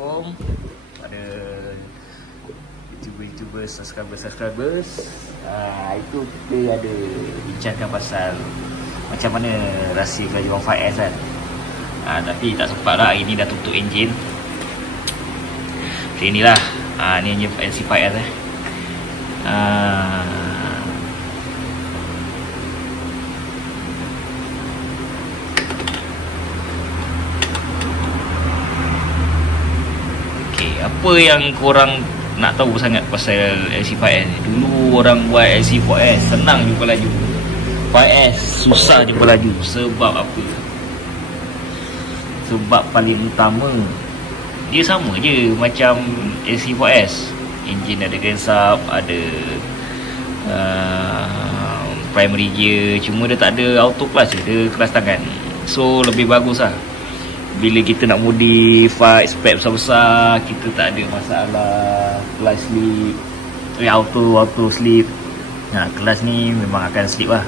Assalamualaikum pada YouTuber subscribers. Itu kita ada bincangkan pasal macam mana rahsia kelajuan 5S kan. Tapi tak sempat lah, hari ni dah tutup enjin. So inilah ni enjin NC5S apa yang korang nak tahu sangat pasal LC5S ni? Dulu orang buat LC4S senang jumpa laju, 5S susah jumpa laju. Sebab apa? Sebab paling utama dia sama je macam LC4S. Enjin ada crankshaft, ada primary gear, cuma dia tak ada auto clutch je, dia kelas tangan. So lebih bagus lah bila kita nak modify spec besar-besar, kita tak ada masalah clutch slip, auto slip. Clutch ni memang akan slip lah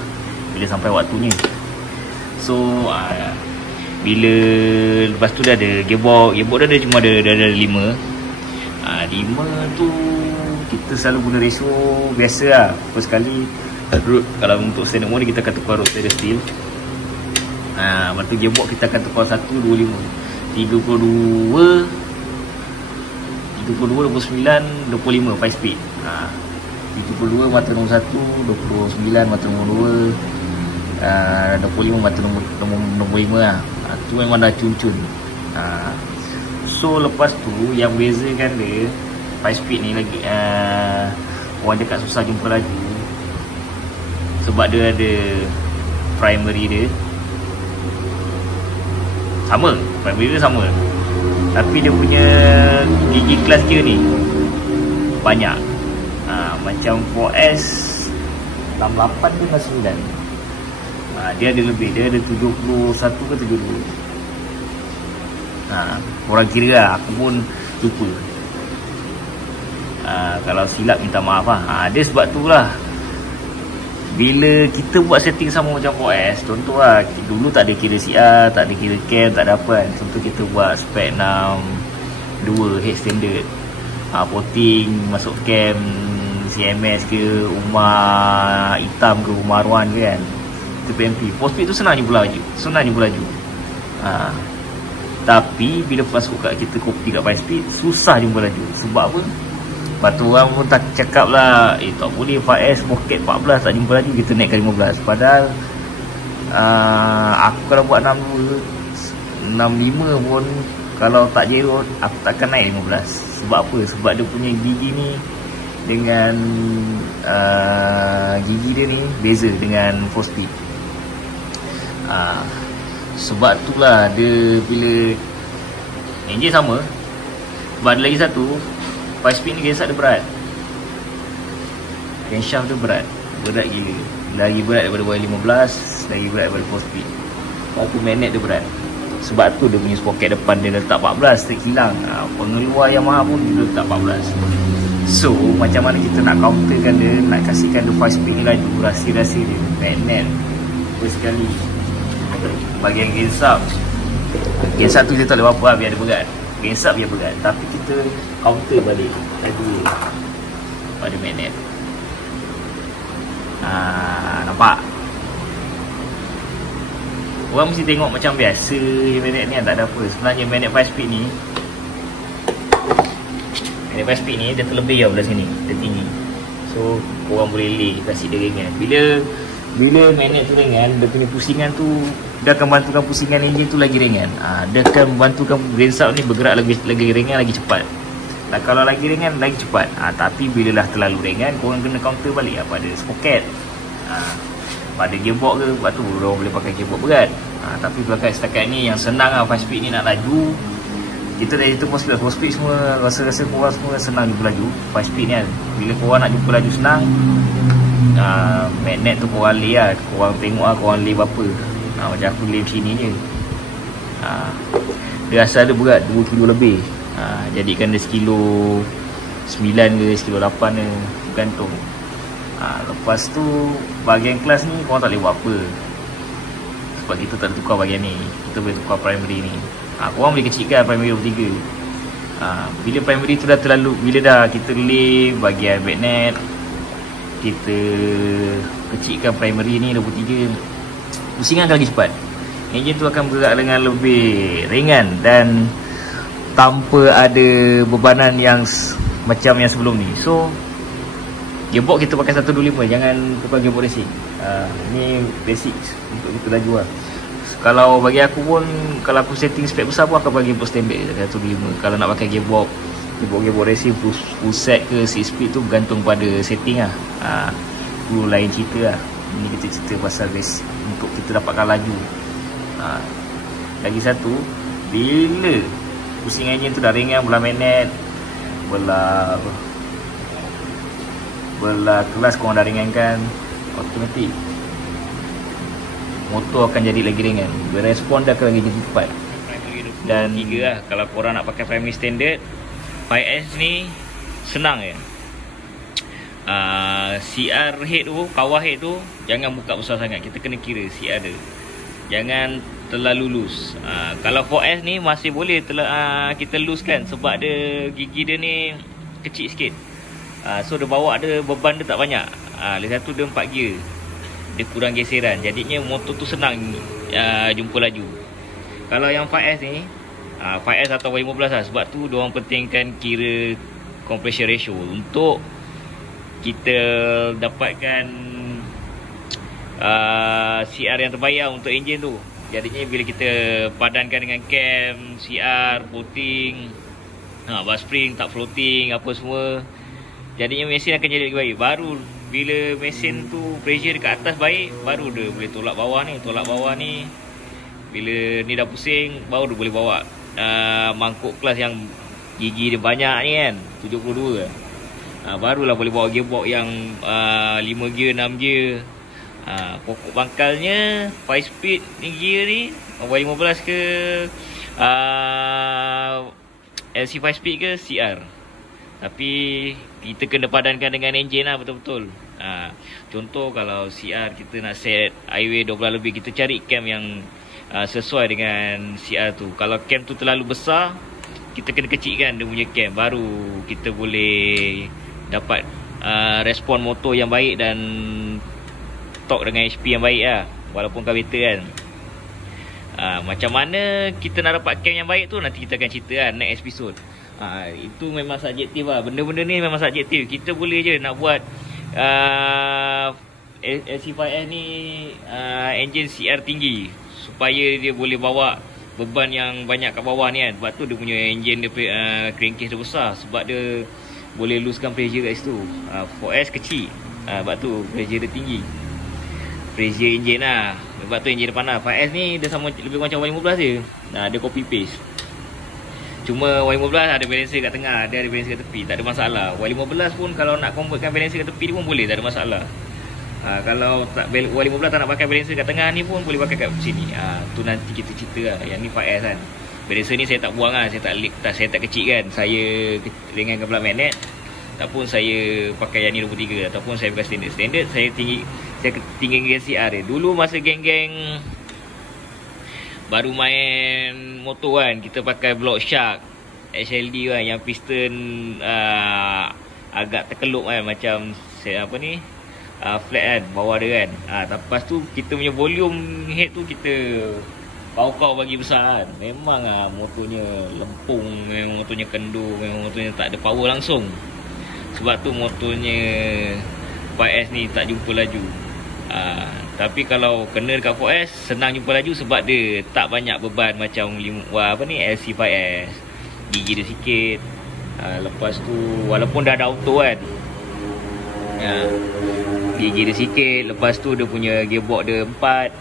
bila sampai waktunya. So bila lepas tu dah ada gearbox dah ada, cuma ada 5 tu kita selalu guna ratio biasa lah. First kali root, kalau untuk standard mode kita akan tukar root stainless steel. Lepas tu gearbox kita akan tukar 125 32 29 25 5 speed. 32 mata nombor 1, 29 mata nombor 2, 25 mata nombor 5 lah. Tu memang dah cun-cun. So lepas tu yang bezakan dia 5 speed ni lagi, orang cakap susah jumpa laju sebab dia ada primary dia sama, primary dia sama, tapi dia punya gigi kelas gear ni banyak. Macam 4S 68 ke 69, dia ada lebih, dia ada 71 ke 72. Korang kira lah, aku pun lupa. Kalau silap minta maaf lah. Dia sebab tu lah, bila kita buat setting sama macam 4S, contoh lah, dulu tak ada kira CR, tak ada kira cam, tak ada apa kan. Contoh kita buat spec 62 head standard, porting masuk cam CMS ke, rumah hitam ke, rumah Arwan ke kan, itu PMP. Post speed tu senang je pula laju. Tapi bila masuk kat kita kopi kat 5 speed, susah jumpa laju. Sebab apa? Lepas tu orang pun tak cakap lah, tak boleh 5S pocket 14 tak jumpa laju, kita naikkan 15. Padahal aku kalau buat 62 65 pun, kalau tak jerut aku takkan naik 15. Sebab apa? Sebab dia punya gigi ni dengan gigi dia ni beza dengan 4 speed. Sebab tu lah dia bila enjin sama. Sebab ada lagi satu, 5 speed ni crankshaft dia berat. Crankshaft dia berat gila. Lagi berat daripada Y15, lagi berat daripada 4 speed. Lepas tu magnet dia berat. Sebab tu dia punya sprocket depan dia letak 14, terhilang. Pengeluar Yamaha pun dia letak 14. So macam mana kita nak counterkan dia, nak kasihkan dia 5 speed ni laju, rahsia-rahsia dia magnet. First sekali bahagian crankshaft tu dia tak boleh apa-apa, biar dia berat. Crankshaft biar berat, tapi kita counter balik laju pada magnet. Nampak? Orang mesti tengok macam biasa magnet ni, tak ada apa. Sebenarnya magnet 5 speed ni, magnet 5 speed ni dia terlebih lah belah sini, dia tinggi. So korang boleh lay, kasih dia ringan. Bila magnet tu ringan, dia punya pusingan tu, dia akan bantukan pusingan enjin tu lagi ringan. Dia akan bantukan crankshaft ni bergerak lagi ringan, lagi cepat. Kalau lagi ringan, lagi cepat. Tapi bila dah terlalu ringan, korang kena counter balik pada sprocket, pada gearbox ke. Lepas tu orang boleh pakai gearbox berat. Tapi belakang setakat ni yang senang lah 5 speed ni nak laju. Kita dah itu 4 speed semua, rasa-rasa korang semua senang jumpa laju 5 speed ni kan. Bila korang nak jumpa laju senang, magnet tu korang lay lah. Korang tengok lah korang lay berapa. Macam aku lay sini je, dia asal dia berat 2 kilo lebih. Jadikan dia sekilo 9 ke sekilo 8 ke, bergantung. Lepas tu bahagian kelas ni korang tak boleh buat apa, sebab kita tak ada tukar bahagian ni. Kita boleh tukar primary ni. Korang boleh kecilkan primary 23. Bila primary tu dah terlalu, bila dah kita lift bahagian backnet, kita kecilkan primary ni 23, pusingan akan lagi cepat. Enjin tu akan bergerak dengan lebih ringan dan tanpa ada bebanan yang macam yang sebelum ni. So gearbox kita pakai 125, jangan tukar gearbox racing. Ni basic untuk kita laju lah. Kalau bagi aku pun, kalau aku setting spek besar pun aku bagi gearbox standard 125. Kalau nak pakai gearbox racing full set ke 6 speed tu bergantung pada setting lah. Tu lain cerita lah. Ini kita cerita pasal race untuk kita dapatkan laju. Lagi satu, bila pusing enjin tu dah ringan, belah magnet, belah kelas korang dah ringankan, automatik motor akan jadi lagi ringan, berespon dah akan lagi jadi cepat. Dan 3 lah, kalau korang nak pakai primary standard 5S ni senang je. CR head tu, kawah head tu jangan buka besar sangat, kita kena kira CR dia, jangan terlalu loose. Kalau 4S ni masih boleh kita loose kan, sebab dia gigi dia ni kecil sikit. So dia bawa dia beban dia tak banyak. Lagi satu dia 4 gear, dia kurang geseran, jadinya motor tu senang jumpa laju. Kalau yang 5S ni 5S atau Y15 lah, sebab tu diorang pentingkan kira compression ratio untuk kita dapatkan CR yang terbaik untuk enjin tu. Jadinya bila kita padankan dengan cam, CR, floating, bar spring, tak floating, apa semua, jadinya mesin akan jadi lebih baik. Baru bila mesin tu pressure dekat atas baik, baru dia boleh tolak bawah ni. Bila ni dah pusing, baru dia boleh bawa mangkuk kelas yang gigi dia banyak ni kan, 72. Barulah boleh bawa gearbox yang 5 gear, 6 gear. Pokok bangkalnya 5 speed ni gear ni, Y15 ke LC 5 speed ke CR. Tapi kita kena padankan dengan enjin lah betul-betul. Contoh kalau CR kita nak set highway 12 lebih, kita cari cam yang sesuai dengan CR tu. Kalau cam tu terlalu besar, kita kena kecilkan dia punya cam, baru kita boleh dapat respon motor yang baik dan torque dengan HP yang baik lah, walaupun carburetor kan. Macam mana kita nak dapat cam yang baik tu nanti kita akan cerita lah next episode. Itu memang subjektif lah, benda-benda ni memang subjektif. Kita boleh je nak buat LC5S ni engine CR tinggi supaya dia boleh bawa beban yang banyak kat bawah ni kan. Sebab tu dia punya engine dia crankcase dia besar, sebab dia boleh losekan pressure kat situ. 4S kecil, sebab tu pressure dia tinggi, pressure engine lah. Sebab tu engine dia panas. 5S ni dia sama lebih macam Y15 je. Dia copy paste. Cuma Y15 ada balancer kat tengah, dia ada balancer kat tepi, tak ada masalah. Y15 pun kalau nak convertkan balancer kat tepi dia pun boleh, tak ada masalah. Kalau tak, Y15 tak nak pakai balancer kat tengah ni pun boleh pakai kat sini. Tu nanti kita cerita lah. Yang ni 5S kan, balancer ni saya tak buang lah, saya tak kecil kan. Saya ringankan belah magnet, ataupun saya pakai yang ni 23, ataupun saya pakai standard saya tinggi CR dia. Dulu masa geng-geng baru main motor kan, kita pakai block shark HLD kan, yang piston agak terkelup kan, macam apa ni, flat kan bawah dia kan. Lepas tu kita punya volume head tu kita kau bagi besar kan. Memang motornya lempung, memang motornya kendur, memang motornya tak ada power langsung. Sebab tu motornya 5S ni tak jumpa laju. Tapi kalau kena dekat 4S senang jumpa laju, sebab dia tak banyak beban macam LC5S. Gigi dia sikit. Lepas tu walaupun dah ada auto kan, gigi dia sikit. Lepas tu dia punya gearbox dia 4.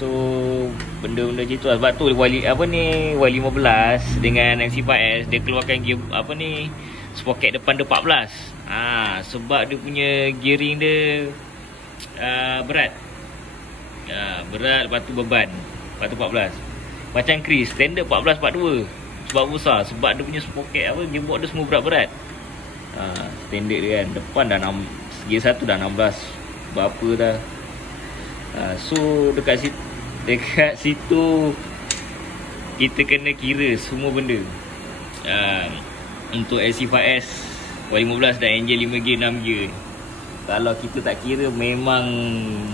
So benda-benda macam tu lah. Sebab tu Y15 dengan LC5S dia keluarkan gear sprocket depan dia 14. Sebab dia punya gearing dia berat. Berat, lepas tu beban, lepas tu 14. Macam Chris standard 14-42. Sebab besar, sebab dia punya sprocket gearbox dia semua berat-berat. Standard dia kan, depan dah 6, gear 1 dah 16 berapa dah. So dekat situ kita kena kira semua benda. Untuk SC5S Y15 dan enjin 5 gear 6 gear, kalau kita tak kira memang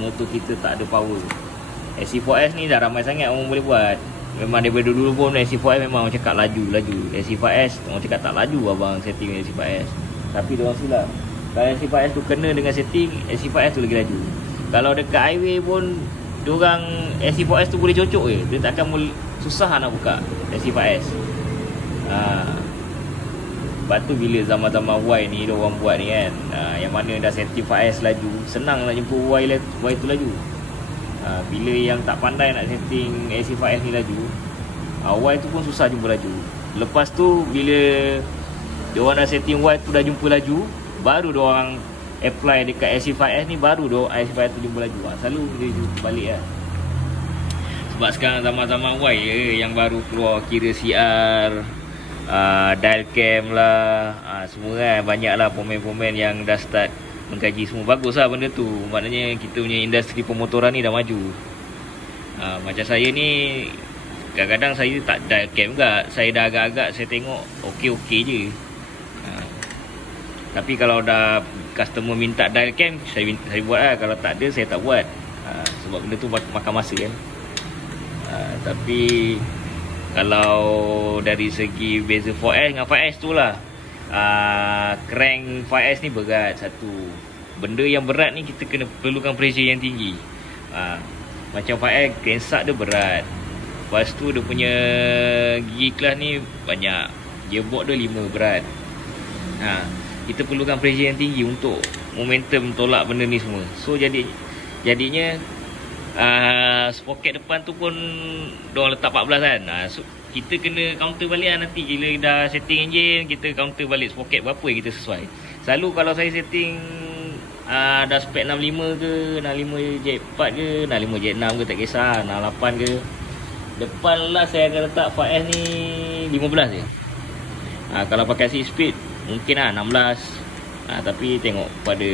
motor kita tak ada power. SC4S ni dah ramai sangat orang boleh buat. Memang daripada dulu pun SC4S memang orang cakap laju. SC5S orang cakap tak laju abang setting SC5S. Tapi diorang silap. Kalau SC5S tu kena dengan setting, SC5S tu lagi laju. Kalau dekat highway pun diorang SC4S tu boleh cocok je. Dia takkan susah nak buka SC5S. Lepas tu bila zaman-zaman Y ni diorang buat ni kan, yang mana dah setting 5S laju, senang nak jumpa Y tu laju. Bila yang tak pandai nak setting SC5S ni laju, Y tu pun susah jumpa laju. Lepas tu bila diorang dah setting Y tu dah jumpa laju, baru diorang apply dekat SC5S ni, baru SC5S tu jumpa laju. Selalu dia jumpa balik lah. Sebab sekarang zaman-zaman Y yang baru keluar, kira CR, dial cam lah, semua kan, banyak lah pemain-pemain yang dah start mengkaji semua. Bagus lah benda tu. Maknanya kita punya industri pemotoran ni dah maju. Macam saya ni, kadang-kadang saya tak dial cam juga. Saya dah agak-agak saya tengok okey-okey je. Tapi kalau dah customer minta dial cam, saya buat lah. Kalau tak ada, saya tak buat. Sebab benda tu makan masa kan. Tapi kalau dari segi beza 4S dengan 5S tu lah, crank 5S ni berat satu. Benda yang berat ni kita kena perlukan pressure yang tinggi. Macam 5S, crankshaft dia berat. Lepas tu dia punya gigi kelas ni banyak. Gearbox dia 5 berat. Kita perlukan pressure yang tinggi untuk momentum tolak benda ni semua. So jadinya sprocket depan tu pun diorang letak 14 kan. So kita kena counter balik lah nanti. Bila dah setting enjin, kita counter balik sprocket berapa yang kita sesuai. Selalu kalau saya setting dah spek 65 ke, 65 jet 4 ke, 65 jet 6 ke, tak kisah, 68 ke, depan lah saya akan letak 5S ni 15 je. Kalau pakai 6 speed mungkin lah 16. Tapi tengok pada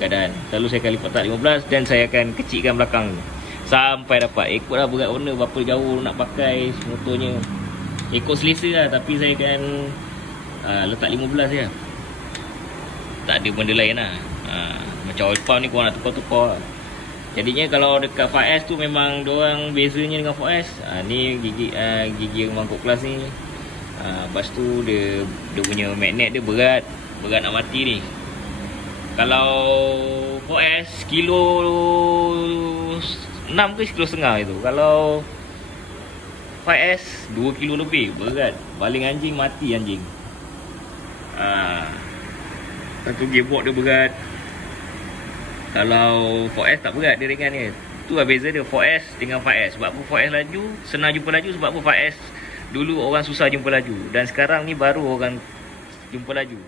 keadaan. Selalu saya akan letak 15 dan saya akan kecilkan belakang sampai dapat. Ikutlah berat warna berapa jauh nak pakai motornya, ikut selesa lah. Tapi saya akan letak 15 je. Tak ada benda lain lah. Macam oil pump ni korang nak tukar-tukar. Jadinya kalau dekat 5S tu memang diorang bezanya dengan 4S. Ni gigi mangkuk kelas ni. Lepas tu dia punya magnet dia berat nak mati ni. Kalau 4S kilo 6 ke kilo setengah itu. Kalau 5S 2 kilo lebih, berat. Baling anjing, mati anjing. Satu gearbox dia berat. Kalau 4S tak berat, dia ringan ni. Tu lah beza dia 4S dengan 5S. Sebab apa 4S laju, senang jumpa laju. Sebab apa 5S dulu orang susah jumpa laju. Dan sekarang ni baru orang jumpa laju.